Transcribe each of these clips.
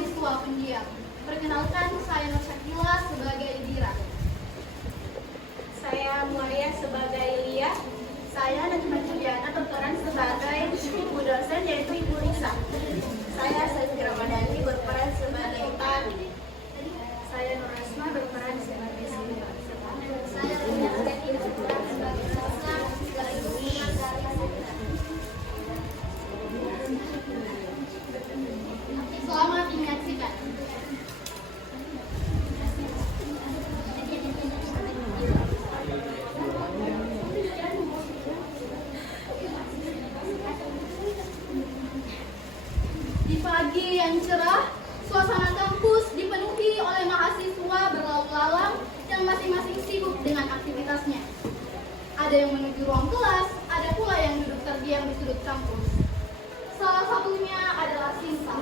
mahasiswa pendiam. Perkenalkan, saya Nur Syakila sebagai Idira. Saya Muaria sebagai Lia. Saya Najma Juliana berperan sebagai ibu dosen yaitu Ibu Risa. Saya Sylvia Ramadhani berperan sebagai Tari. Saya Nur Asma berperan sebagai Silva. Saya Ria Seti berperan sebagai Salsa dari Umat dari Selamat menyaksikan. Di pagi yang cerah, suasana kampus dipenuhi oleh mahasiswa berlalu lalang yang masing-masing sibuk dengan aktivitasnya. Ada yang menuju ruang kelas, ada pula yang duduk terdiam di sudut kampus. Salah satunya adalah Sinta,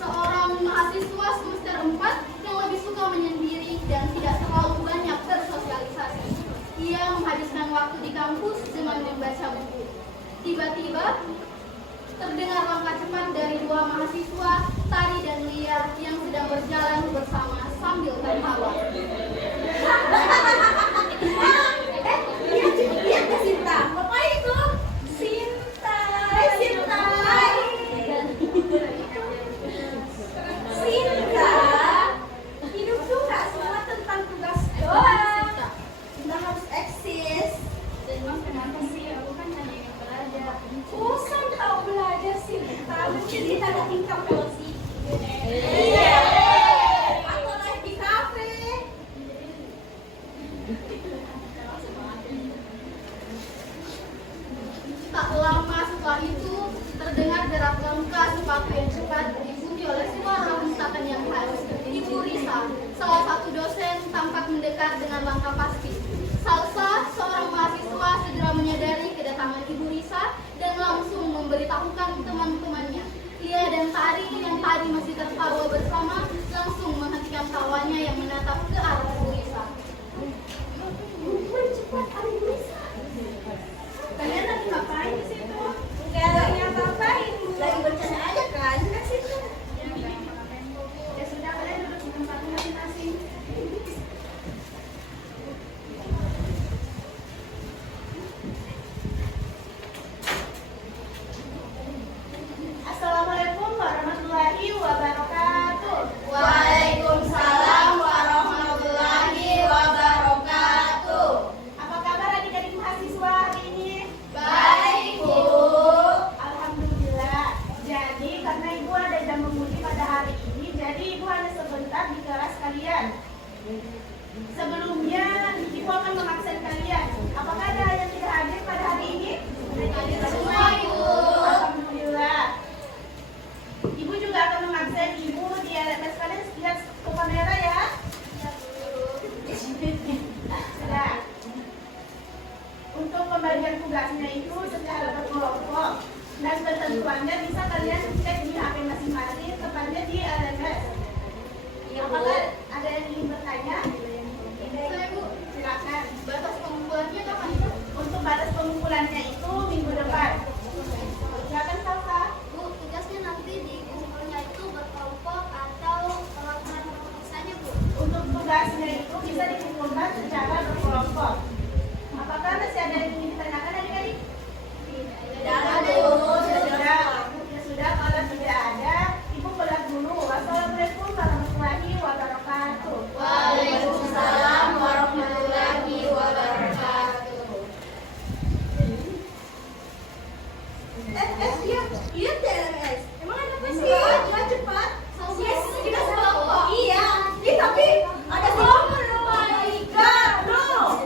seorang mahasiswa semester 4 yang lebih suka menyendiri dan tidak terlalu banyak bersosialisasi. Ia menghabiskan waktu di kampus dengan membaca buku. Tiba-tiba, terdengar langkah cepat dari dua mahasiswa, Tari dan Lia, yang sedang berjalan bersama sambil tertawa. Lihat ke Sinta. Apa itu? Sinta. Sinta. Sinta. Hidup tuh gak semua tentang tugas doang. Kita harus eksis. Dan emang kenapa sih? Aku kan hanya ingin belajar. Bosan tahu belajar Sinta. Mungkin kita ada tingkah pelosi. Iya. Atau live di kafe. Tak lama setelah itu, terdengar derak langkah sepatu yang cepat diikuti oleh suara hentakan yang khas. Ibu Risa, salah satu dosen, tampak mendekat dengan langkah pasti. Salsa, seorang mahasiswa, segera menyadari kedatangan Ibu Risa dan langsung memberitahukan teman-temannya. Lia dan Tari yang tadi masih tertawa bersama langsung menghentikan tawanya yang menatap ke arah Ibu Risa. Cepat ada Risa. Kalian lagi ngapain di situ? Enggak ada yang ngapain. Lagi bercanda aja kan? Kan situ. Ya sudah, kalian duduk di tempat masing-masing. Assalamualaikum warahmatullahi wabarakatuh. Waalaikumsalam warahmatullahi wabarakatuh. Apa kabar adik-adik mahasiswa hari ini? Baik, Bu. Alhamdulillah. Jadi karena Ibu ada jam menguji pada hari ini, jadi Ibu hanya sebentar di kelas kalian. Sebelumnya Ibu akan mengabsen kalian. Apakah ada yang tidak hadir pada hari ini? Hadir semua, Ibu. Alhamdulillah. Ibu juga akan mengabsen Ibu di LMS kalian, lihat ke kamera ya. Sudah. Untuk pembagian tugasnya itu secara berkelompok dan ketentuannya bisa kalian cek di HP masing-masing, tepatnya di LMS. Apakah ada yang ingin bertanya? Saya, Bu, Silakan. batas pengumpulannya kapan? Untuk batas pengumpulannya itu minggu depan. Silakan Salsa. Bu, tugasnya nanti dikumpulnya itu berkelompok atau pelakuan misalnya, Bu? Untuk tugasnya itu bisa dikumpulkan secara berkelompok. Apakah masih ada yang ingin ditanyakan adik-adik? Tidak ada, Bu. Sudah. Ya sudah, kalau tidak ada, Ibu kelas dulu. Wassalamualaikum warahmatullahi wabarakatuh. Waalaikumsalam warahmatullahi wabarakatuh. Lihat deh LMS. Emang ada apa sih? Coba cepat. Yes, kita sekelompok. Iya. Tapi ada kelompok loh. No.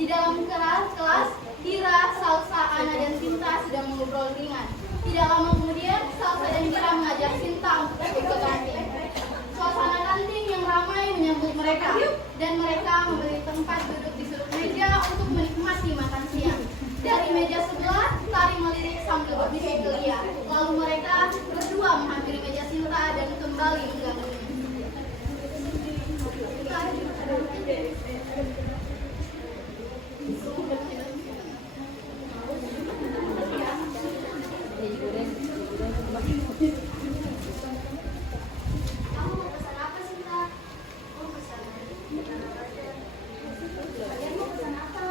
Di dalam kelas, Hira, Salsa, Ana, dan Sinta sedang mengobrol ringan. Tidak lama kemudian, Salsa dan Hira mengajak Sinta untuk ikut ke kantin. Suasana kantin yang ramai menyambut mereka, dan mereka membeli tempat duduk di sudut meja untuk menikmati makan siang. Dari meja sebelah, Tari melirik sambil berbisik ke Lia. Lalu mereka berdua menghampiri meja Sinta dan kembali mengganggunya. Kamu mau pesan apa, Sinta? Mau pesan makanan apa aja? Kalian mau pesan apa?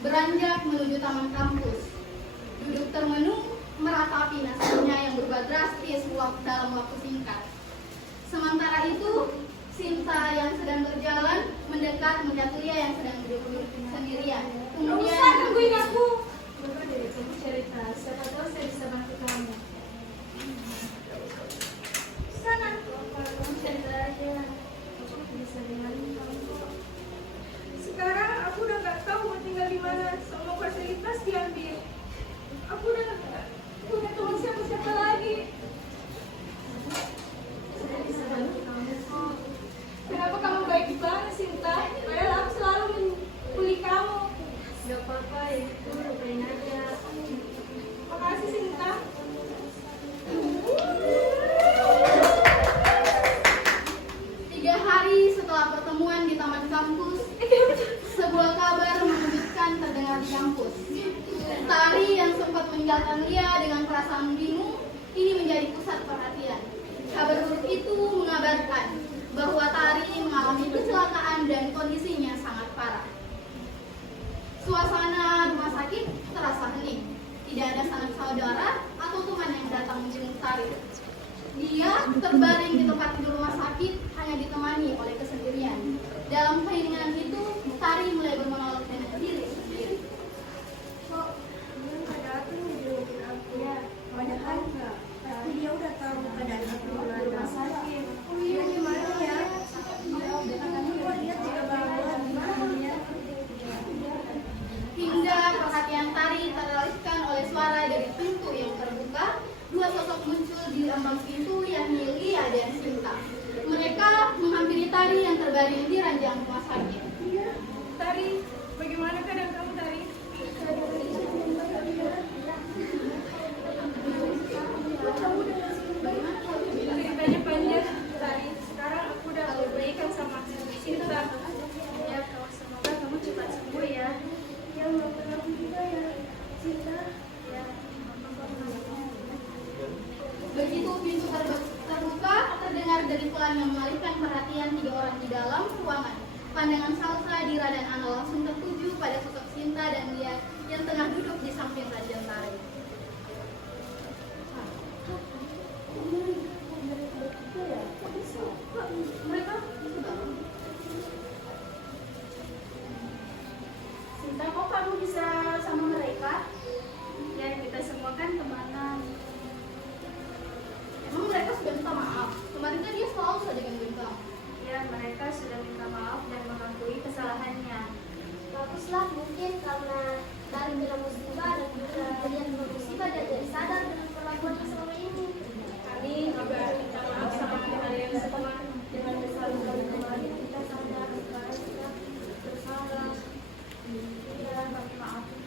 beranjak menuju taman kampus. Duduk termenung meratapi nasibnya yang berubah drastis dalam waktu singkat. Sementara itu, Sinta yang sedang berjalan mendekat melihat Lia yang sedang duduk sendirian. Kemudian Nungguin aku. Bapak dari kamu cerita, siapa tahu saya bisa bantu kamu. Sana. Kalau kamu cerita aja, aku bisa dengerin kamu kok. Sekarang aku udah gak tahu mau tinggal di mana. Semua fasilitas diambil. Aku udah punya teman siapa lagi. Saya bisa bantu kamu kok. Kenapa kamu baik banget, Sinta? Padahal aku selalu membuli kamu. Gak apa-apa, itu lupain aja. Makasih, Sinta. 3 hari setelah pertemuan di taman kampus, sebuah kabar mengejutkan terdengar di kampus. Tari yang sempat meninggalkan Lia dengan perasaan bingung, ini menjadi pusat perhatian. Kabar buruk itu mengabarkan bahwa Tari mengalami kecelakaan dan kondisinya sangat parah. Suasana rumah sakit terasa hening. Tidak ada sanak saudara atau teman yang datang menjenguk Tari. Dia terbaring di tempat tidur rumah sakit hanya ditemani oleh kesendirian. Dalam keheningan itu, Tari mulai bermonolog dengan diri sendiri. Kok dia nggak datang ngejulukin aku? Ya, padahal nggak. Tapi dia udah tahu keadaan aku di rumah sakit. Oh iya, gimana ya? Kok dia tidak bawa? Gimana ya? Hingga perhatian Tari teralihkan oleh suara dari pintu yang terbuka. 2 sosok muncul di ambang pintu, yakni Lia dan Sinta. Mereka menghampiri Tari yang terbaring di ranjang rumah sakit. Tari, bagaimana keadaan kamu, Tari? Ceritanya panjang, Tari. Sekarang aku udah baikan sama Sinta. Ya, semoga kamu cepat sembuh ya. Ya, maafkan aku juga ya, Sinta. Ya, Begitu pintu terbuka, terdengar deripulan yang mengalihkan perhatian 3 orang di dalam ruangan. Pandangan Salsa, Dira, dan Ana langsung tertuju pada sosok Sinta dan Lia yang tengah duduk di samping ranjang Tari. Mereka Sinta, kok kamu bisa sama mereka? Ya, kita semua kan temanan. emang mereka sudah minta maaf. Kemarin kan dia selalu saja gangguin kamu. Ya, mereka sudah minta maaf dan mengakui kesalahannya. Baguslah, mungkin karena dari bilang musibah dan juga kalian bermusibah dan jadi sadar dengan perlakuan yang selama ini. Kami juga minta maaf sama kalian semua dengan kesalahan kami kemarin. Kita sadar sekarang kita bersalah. Iya, kami maafkan